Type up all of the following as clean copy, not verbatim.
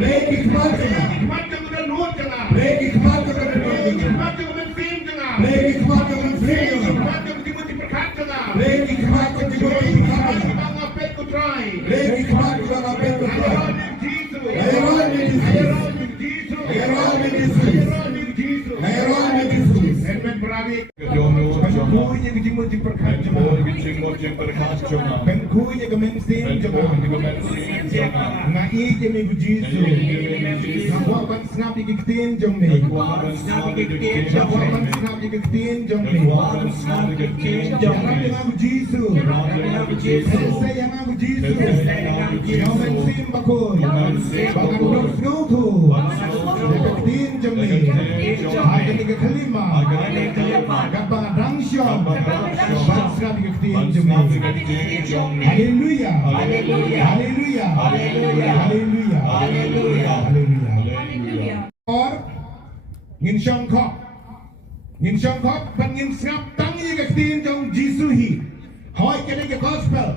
Play hikmat kena. Hikmat yang udah nuat kena. Play hikmat kena. Hikmat yang udah film kena. Play hikmat kena. Hikmat yang timur diperkat kena. Play hikmat kena. Bang apet ku try. Play hikmat kena. Ayron in Jesus. Ayron in Jesus. Ayron in Jesus. Ayron in Jesus. Ayron in Jesus. Amen beradik. Pasal Kuya timur diperkat jemaah. Ben kuya kemensin jemaah. Ngai jemi bu Jesus. Nawa ban snap dikitin jom ni. Nawa ban snap dikitin jom ni. Jangan dengan bu Jesus. Saya yang bu Jesus. Yang mensim bakul. Bagan terus ngautu. Dikitin jom ni. Akan kelima. Kapag rangsyong. Ban snap dikitin jom ni. Haleluya. Haleluya. Haleluya. Haleluya. Haleluya. Haleluya. Or ngin syong khop. Ngin syong khop ban ngin ngap tang ye ka tin jong Jisu hi. Hoi ke ke gospel.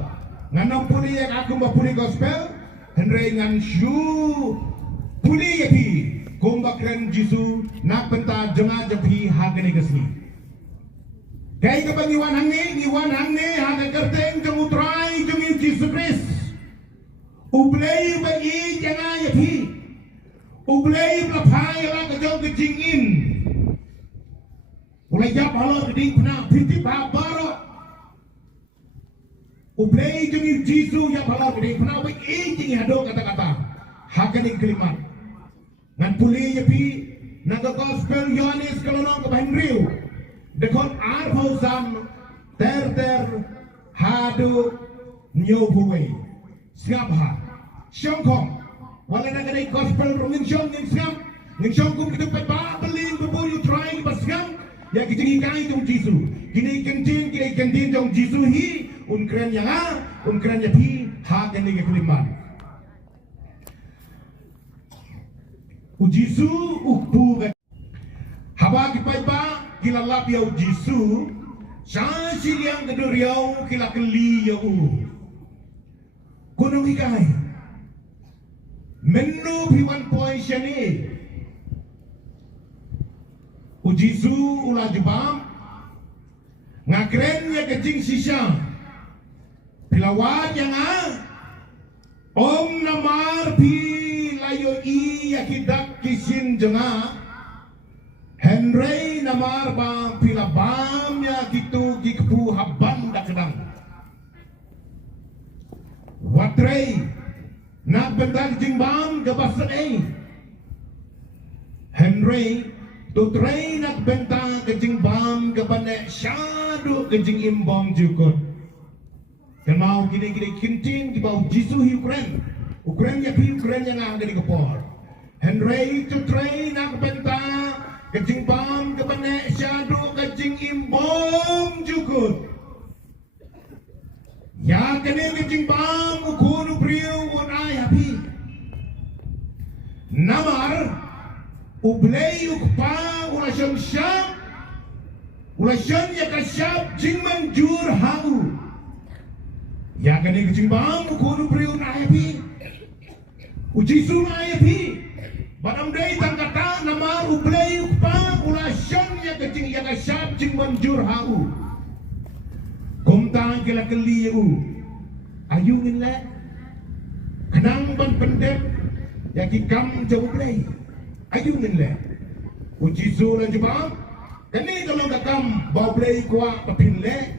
Ngan puli ye aku ba puli gospel. Henre ngan shu puli ye pi. Kumba kren Jisu nak penta jenga jepi hagene gesni. Kai ka bangiwan hang ne haga kerteng jong utrai jong Jisu Christ. Ublay ba i jangan ya pi. Ublay pelapay lang ka jong kejing in. Ulay jap halor keding pena piti babaro. Ublay jong Jisu ya halor keding pena ba i jing hado kata-kata. Hakaning kalimat. Ngan puli ya pi naga gospel Yohanes kalonong ka bahindriu. Dekon arpausam ter hadu nyobuwe. Siapa? Syongkong. Wala na ganay gospel rungin syong ng siyam. Ng syong kung kita papabalin before you try ba siyam. Ya kitingikai jong Jisu. Kinay kantin jong Jisu hi. Unkren yang a. Unkren ya pi. Hakan ni kekliman. U Jisu ukpu. Haba kipay ba. Kilalap yaw Jisu. Siya siliyang kaduryaw kilakali yaw. Kunong hikay. Menu piwan poy siya ni. U Jisu ula jubam. Ngakren niya kajing sisya. Pilawan niya nga. Om namar pi layo iya kidak kisin jenga. Henry namar ba pilabam niya kitu gikpu haban dakdang. Watrey nak bentar jingbang gabasan Henry tu train nak bentar ke jingbang gabane syadu ke jing imbang jukut. Kan mau gini kintin di bawah Jisu Ukraine ya pi Ukraine yang ada di kepor. Henry tu train nak bentar ke jingbang gabane syadu ke jing imbang jukut. Ya kene kecing bang ukunu priu un ay happy. Namar ublay ukpa ulasyon syam. Ulasyon ya kasyap jing manjur hau. Ya kene kecing bang ukunu priu un ay happy. Ujisu ay happy. Badam day tangkata namar ublay ukpa ulasyon ya kecing ya kasyap jing manjur hau. Kumtang kila keliu ayungin le kenang ban pendem ya kikam jauh play ayungin le uji zulan jebam kani kalau kakam bau play kuat papin le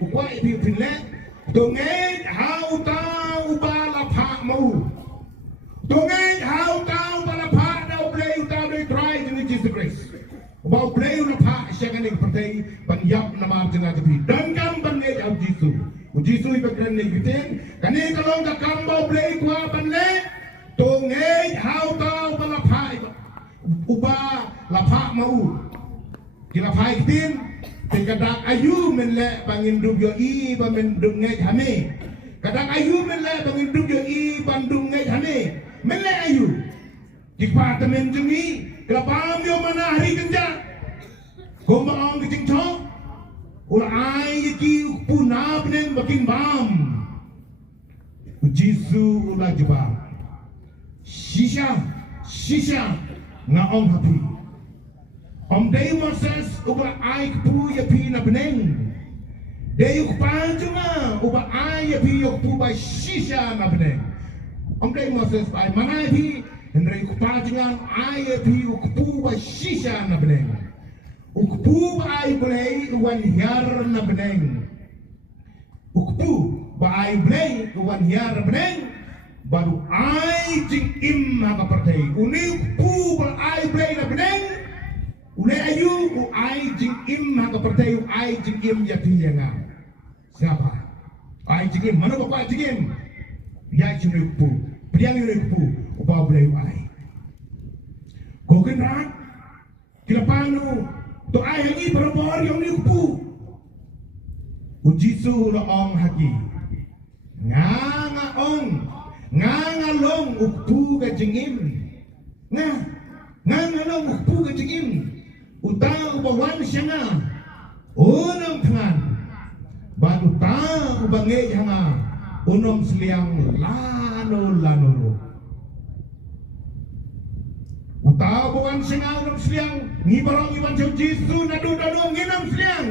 ukwa ibi papin le dongeng hau tau bala pak mau dongeng hau tau bala pak dau play utau doi try dengan Jesus Christ bau play una pak siya kaning patay banyap na margin na tabi dan kam banay au Jisu u Jisu ibagran ni gitin kani kalong ka kam bau play kwa banay tongay hau tau bala pak uba la pak mau kila pak gitin kadang ayu menle bangindug yo i ba mendungay kami kadang ayu menle bangindug yo i bandungay kami menle ayu departemen jemi kelapam yo mana hari kerja kung maong kicing chok ula ay ki puna bnen baking bam Jisu ulah jebak. Shisha nga om happy. Om day Moses uba ai pu ya pi na beneng. Day panjunga uba ai ya pi yok pu ba shisha na beneng. Om day Moses ai manai pi Hendrai panjunga ai ya pi yok pu ba shisha na beneng. Ukpu ba ai blay wan yar na beneng. Ukpu ba ai blay wan yar beneng. Baru ai jing im haka partai. Uni ukpu ba ai blay na beneng. Uni ayu u ai jing im haka partai u ai jing im ya tiyanga. Siapa? Ai jing im. Mana bapak jing im? Ya jing ukpu. Priang uni ukpu. Upa blay u ai. Kokin rat. Kila panu. To ai hangi berapa yang ni ukpu. Ujisu lo ong haki. Nga ong. Nga long ukpu ka jingim. Nga long ukpu ka jingim. Utang ubawan siya nga. Unang tangan. Ba't utang ubangay nga. Unom siliang lano. Utang ubawan siya nga. Unom siliang ngibarong iwan siya Jisu nadu nginam siliang.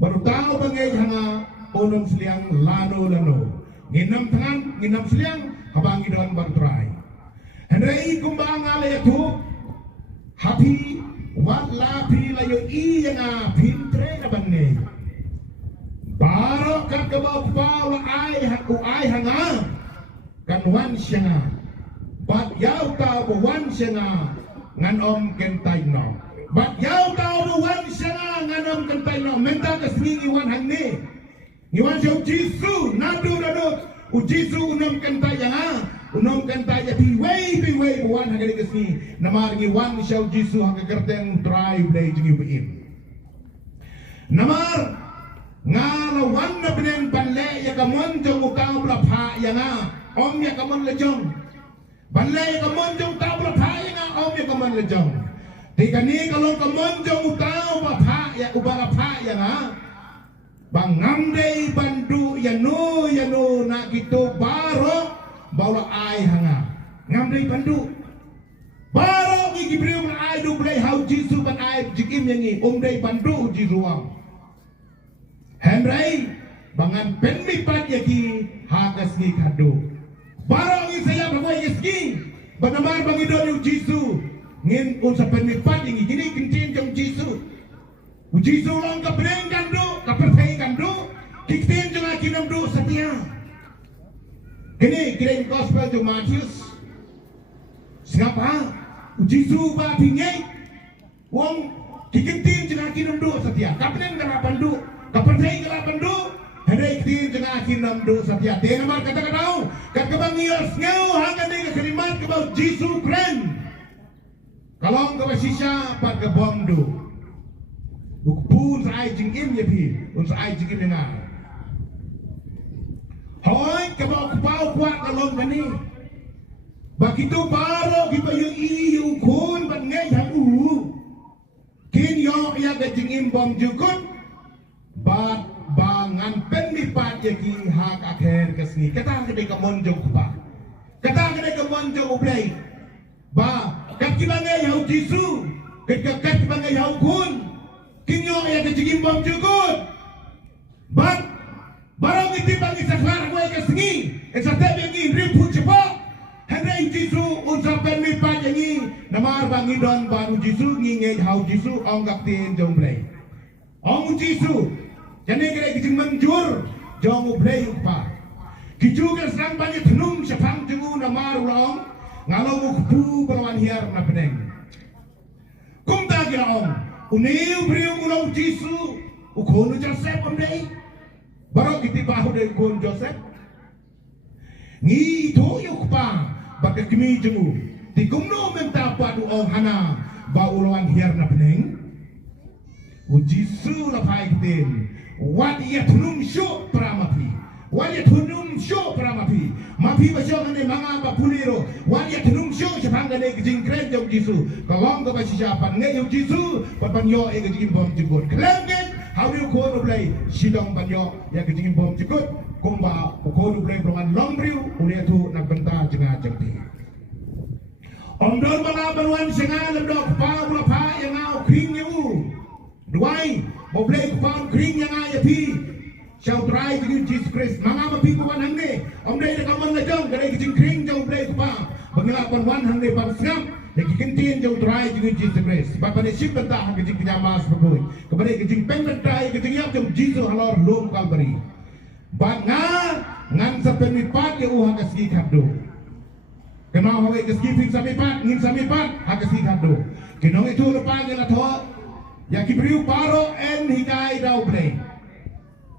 Baru tahu bangay nga. Unom siliang lano. Nginam tangan, nginam siliang. Kabangi doan baru terai. Hendrai kumbang alay ito. Happy wat lapi layo iya na pintre na bangay. Baro kan kabaw paula ay hanga. Kanwan siya nga. Bat yaw tao buwan siya nga. Ngan om kentay no. Bat yaw tao buwan siya nga. Ngan om kentay no. Menta kasing iwan hangni. Iwan siya Jisu. Nadu. Jisu unam kentay nga. Unom kentay piway buwan hangani kasing. Namar iwan siya Jisu hanggagarteng tribe day jingibuin. Namar nga lawan na binen banle ya kamon jong utaw blapha ya nga om ya kamon lejong banle ya kamon jong utaw blapha ya nga om ya kamon lejong tikani kalong kamon jong utaw blapha ya ubalapha ya nga bangamdey bandu ya no na gitu baro baula ay hanga ngamdey bandu baro gigibriu na ay du blay how Jisu ban ay jikim yangi umdey bandu jiruang Hendrai bangan penmipat yaki hagas ni kado. Barang ini saya bawa yeski. Benar bagi doni Jisu. Ngin unsa penmipat yang gini kencing jong Jisu. Jisu lang kabreng kando, kapertai kando. Kiktin jong akinam do setia. Gini kirim gospel jong Matius. Siapa? Jisu ba pingai. Wong kiktin jong akinam do setia. Kabreng karapan do. Kapertai kelapan do, hendai kitin jengah kinam do setia. Dia nama kata-kata kat kebang ios ngau hangan dengan kalimat kebau Jisu keren. Kalau kebau sisa pat kebom do. Ukpun saai jingim ya pi, saai jingim dengar. Hoi kebau kepau kuat kalau kani. Begitu baru kita yung kun bat ngai hamu. Kin yo ya ke jingim bom jukut. Bat bangan penmipat yaki hak akhir kesini. Kata kedai kamon jong kupa. Kata kedai kamon jong ublay. Ba kat kibangai hau Jisu. Kat kibangai hau kun. Kinyo ya kejigim bom jukut. Bat barang iti bangi saklar gue kesini. Esate bengi ribu cepat. Hendai Jisu unsa penmipat yangi. Namar bangi don baru Jisu ngingai hau Jisu onggak tin jong blay. Ong Jisu. Jadi kira kita menjur jauh beli upah. Kita serang banyak tenung sepang jengu nama orang ngalau ukpu berlawan hiar na peneng. Kum tak kira om. Uniu beriu ulau Jisu ukonu Joseph om deh. Baru kita bahu deh ukon Joseph. Ni itu ukpa bagai kami jengu. Tikumno minta padu om hana bau lawan hiar na peneng. Jisu lapai kitin. Wat ia tunum show pramapi. Wat ia tunum show pramapi. Mapi basyo ngane mga bapuliro. Wat ia tunum show siapang ngane kijing kren jong Jisu. Kalong ka basi siapan ngay jong Jisu. Papanyo kijing bom jikut. Kelenggen. How you ko no play? Sidong panyo ya kijing bom jikut. kumba ukodu boleh beruan lombriu ulia tu nak bentar jengah jengti. Om don bala beruan jengah lemdok pa ulapa yang au kring you. Duai boleh kupang kring yang ai pi. Shall try to give Jesus Christ. Mama people one hungry. Om day the common the jong kadai kicing kring jong boleh kupa. Pengelakon one hungry pam snap. Lagi kentin jong try to give Jesus Christ. Bapa ni sip bentah kicing penyamas berboy. Kepada kicing pengben try kicing yap jong Jesus halor lom Calvary. Bat ngan sampai mipat ya uha kasih kabdo. Kenal hawe kasih fix sampai pat ngin sampai pat ha kasih kabdo. Kenal itu lepas ngela thot. Ya kibriu paro en hikai dau play.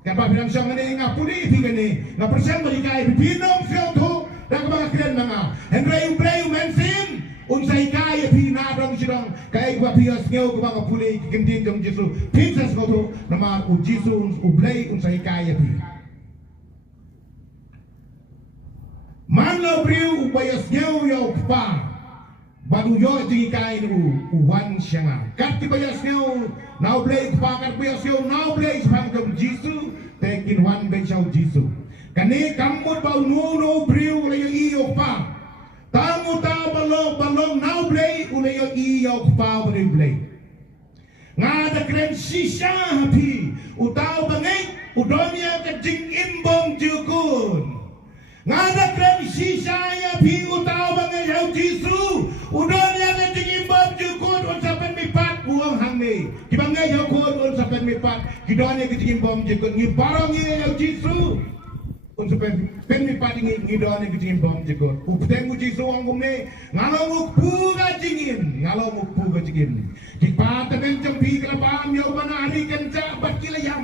Kapag pinamsang ni ngapuni tigani ngapersen balikai pinom sel tu dak mga kren mga henry play mensim unsay kaya pinadong sidong kay gwa pias ngeo ko mga puli kikindin jong Jesu pinsas ko to naman u Jesu ublay unsay kaya pi manlo priu ubayas ngeo yo pa baru yo jigi kay u wan siya kat kibayas ngeo now play pa kat bayas ngeo now play pang jong Jesu taking one bench of Jesus. Kani kamot bau no briu ulayo iyo pa. Tamu ta balong now play ulayo iyo pa ulayo play. Ngada kren sisya hapi utaw bangay udonya ka jing imbong jukun. Ngada kren sisya hapi utaw bangay yaw Jesus udonya ka jing imbong jukun unsapen mipat uang hangme. Kibangay yaw kun unsapen mipat kidonya ka jing imbong jukun ngibarong yaw Jesus unsapen pen mipat ngidonya ka jing imbong jukun. Upten mu Jesus ang gumne ngalong ukpu ka jingin ngalong ukpu ka jingin. Kipatakan jampi kelapam yaw manari kenca bat kilayam.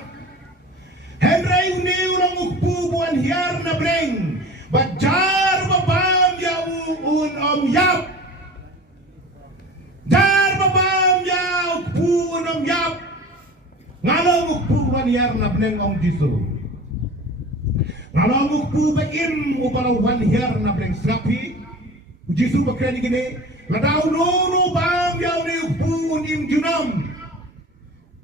Henry uni ulang ukpu buan hiar na breng. Bajar babam yaw om yap. Jar babam yaw ukpu om yap. Ngalong ukpu buan hiar na breng om Jisu. Ngalong ukpu baim upalaw wan hiar na breng sapi. Jisu bakreni gini. Ladaw no bam yaw ni ukpu unim junam.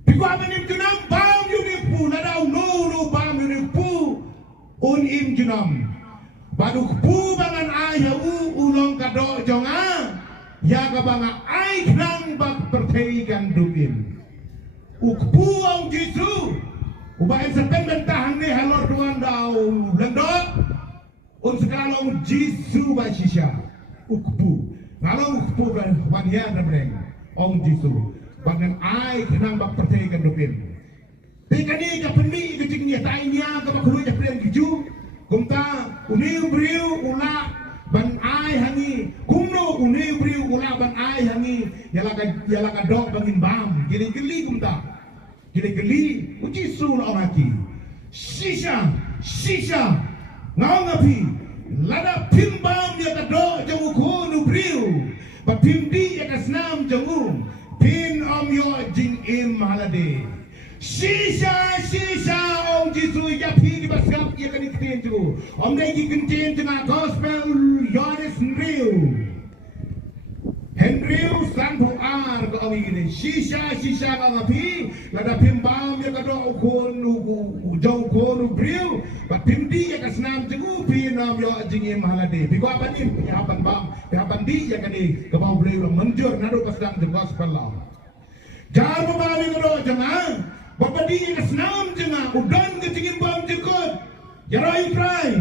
Pigwa manim junam bam yaw ni ukpu. Ladaw no bam yaw ni ukpu unim junam. Badu ukpu bangan ayaw ulong kado jonga. Ya kabanga ay nang bag perteikan dubim. Ukpu ang Jisu. Ubahin sa pembentahan ni halor duan daw lendok. Unsekalong Jisu ba sisya. Ukpu. Ngalong ukpu kan wanhian na breng. Ong Jisu. Bangan ay nang bag perteikan dubim. Tikani ka peni kecing niya tayo niya kabakuluy na breng kiju. Kumta uniu briu ula ban ai hangi kumno uniu briu ula ban ai hangi yalaka dok bangin bam gili kumta gili uji sul awaki sisha ngapi lada pimbam ya kado jamu kono briu ba pimdi ya kasnam jamu pin om yo jing im halade Sisa om Jisu ya pi di baskap ya kan ikhtian tu. Om dai ki kentin tengah gospel Yohanes Henriu sanpo ar ko om ini. Sisa ngapi lada pimbam ya kado ukon jauh kon briu. Ba pimdi ya kasnam jengu pi nam yo jingim halade. Biko apa ni? Hapan di ya kan ni kabau briu menjur nado pasdang di gospel lah. Jangan membali kado jangan. Bapak di senam jenga udan kecingin bam jekut. Yaroi try.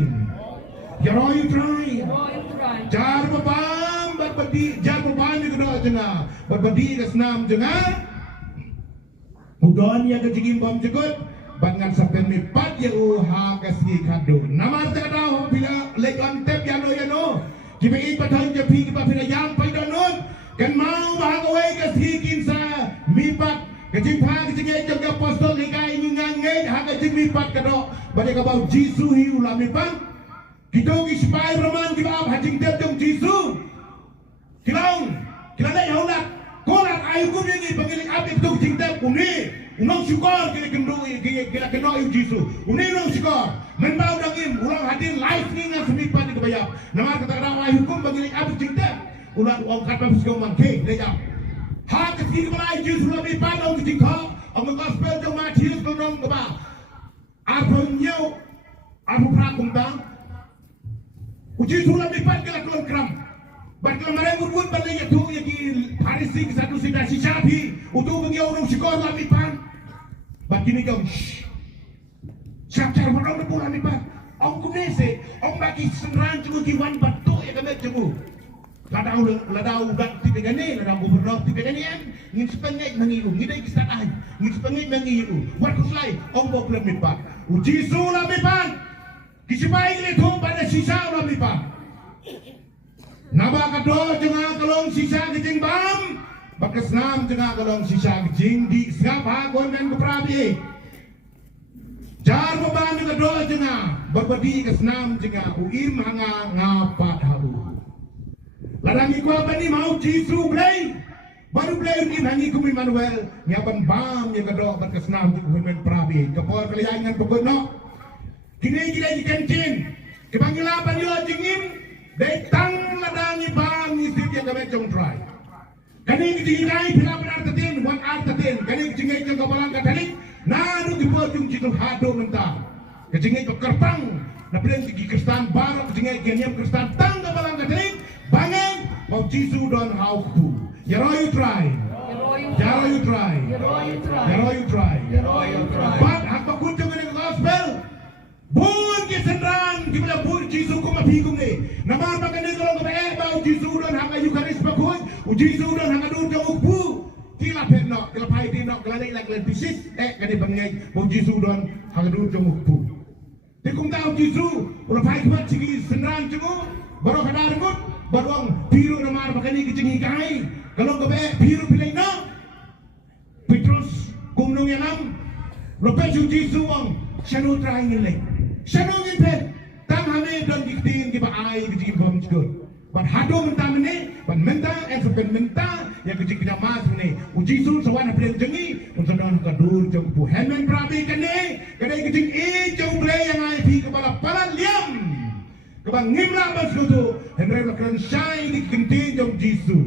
Jar babam bapak di jar babam di kado jenga. Bapak di senam jenga udan ya kecingin bam jekut. Bangan sampai mipat ya uha kasih kado. Nama terkadau bila lekon tep yano. Kibai patang japi kibai bila yang paidanon. Kan mau bahagawai kasih kinsa mipat. Kecing pang kecing ejong apostol hikai ngangai haga jing mipat kado bade kabau Jisu hi ulam mipat kita ki spy roman ki ab hajing tep jong Jisu kilang dai haulat kolat ayu ku ni pangiling ab itu jing tep uni unong syukur kini kendui kila keno yu Jisu uni unong syukur menbau dangim ulang hadir live ni ngan semipat di kebayap nama kata kata ayu hukum pangiling ab jing tep ulang ongkat pamsgong mangke dayap hak kecil kepala Yesus lebih pandang ketika orang gospel jom Matius kau nong keba. Apa nyau Aku prakung tang. Uji sulam lipat ke lakukan kram. Batkala mereka urut pada itu yang Parisik satu sida sisapi untuk mengiurung sekolah lamipan. Bakini kau siap-siap orang nak pulang lipat. Ông cũng nè sẽ ông bagi senran cuma kiwan batu ya kami cemu. Ladau dak tipe gani, ladau gubernur tipe gani an. Ngin sepengek mengiu, ngidai kisaan, ngin sepengek mengiu. Waktu selai ông bawa pulang lipat. Uji sulam lipat. Kisipai le thong pada sisa ulam lipat. Naba kado jengah kalong sisa kecing bam. Bakas nam jengah kalong sisa kecing di siapa gomen keprabi. Jar beban juga doa jengah berbedi ke senam jengah uim hanga ngapat halu. Ladang iku apa ni mau jisu blay. Baru blay uim hangi kumi Manuel nyapan bam yang kedua berkesenam jengah uim prabi. Kepol kaliangan pebeno. Kini di kencing. Kepanggilapan yo jengim. Datang ladangi bam istri yang kami cong try. Kani dijingai bila benar tetin wan artetin. Kani dijingai jeng kapalang katalik. Nanu di pojung citu hado mentah. Kejengai ke kerpang. Na plen tigi kristan baru kejengai geniam kristan tang kapalang katalik. Bangen mau jisu don hauku. Yaro you try. Yaro you try. Yaro you try. But hak pakunjung ini gospel. Bun kesenran gimana bun jisu ko mapigum ni. Naman maganda ko lang bau jisu don hak Eucharis pakuy. Jisu don hak adun jang ukbu. Kila penok, kila pai tinok, kila nai lak lentisis, kani bangai, mau jisu don hagadu jomukpu. Tikum tahu jisu, ulah pai kuat cigi senran cemu, baru kadar ngut, baru biru namar makani kecingi kai, kalau kebe biru pilih no, Petrus kumnung yanam, lope jisu ang shanu try ngilek, shanu ngilek, tang hame don diktiin kiba ai kecingi bom cikut. Ban hado mentah ni, ban mentah, sepen mentah, yang kecil kita mas ni. Uji sul sawan apel jengi, unsadan kadur jeng pu hemen prabi kene, kadai kecil jeng play yang ai pi kepala pala liam. Kebang ngimla bas kutu, henry makan syai di kentin jeng jisu,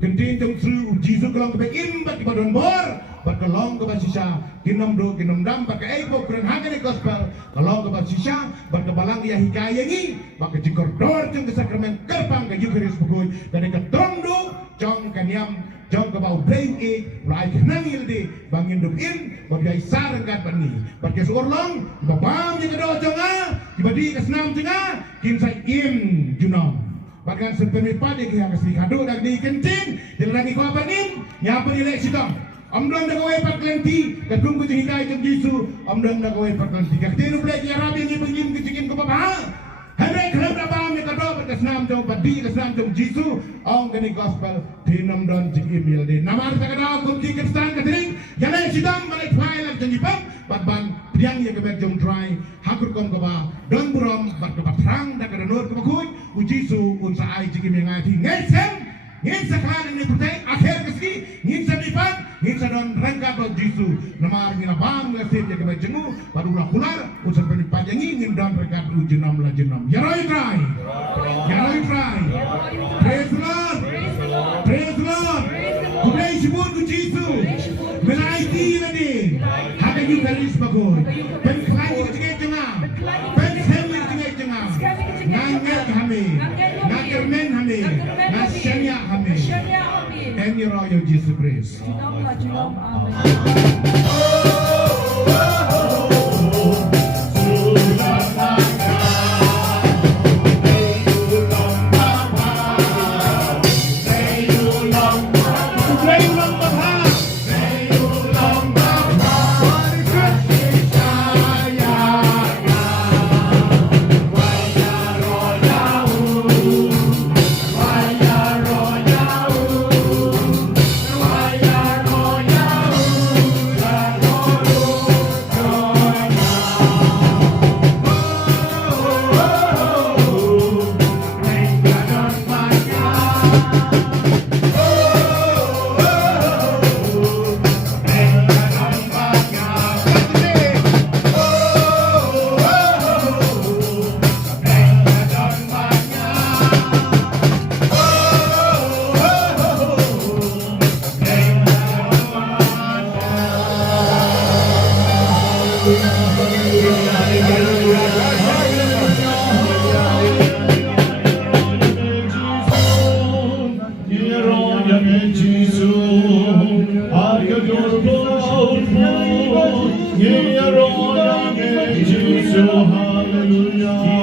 kentin jeng sru jisu kalau kebe imbat kebadon bor, bat kalong keba sisa, kinom do kinom dam, pakai ebo keren hagen gospel, kalong keba sisa, bat kebalang ia hikayengi, pakai jikor dor jeng kesakramen kerpang ke Eucharis bukuy, kadai ketrongdo jong kanyam jong ke bau brain rai kenangil di bangin duk in bagai sarang kat bani bagai seorang babam yang kedua jonga dibadi kesenam jonga kin sai im junom bagan sepemi padi ki kasih kado dak di kencing dan lagi ko banin nyapa ni lek sidong amdon dak kowe pat klenti kadung ku hikai jeng jisu amdon dak kowe pat klenti katinu blek ya rabi ni pengin kecingin ko bapa Henry kerana bapa mi kado berkesenam jong badi kesenam jong jisu ong kini gospel tinam don jigi milde namar takada kunci kristan katering jale sidam balik fly lak jengipam ban priang ye kebek jong dry hakur kon kaba don burom bat kaba prang dak kada nur kemakuy ujisu unsa ai jigi mengati ngesem ngin saklan ni putai akhir keski ngin sadipan ngin sadon rangka do jisu namar ngina bam ngasip ye kebek jengu baru la kular unsa penipajangi ngin don rangka ujenam la jenam yaroi try praise the Lord praise the Lord kuday sibun ku jisu melaiti lagi hada Eucharis bagoy pen klai ke jengam pen semi ke jengam nangel kami nakermen kami nasyanya kami and your royal Jesus Christ Hallelujah. 예로라네 주소 할렐루야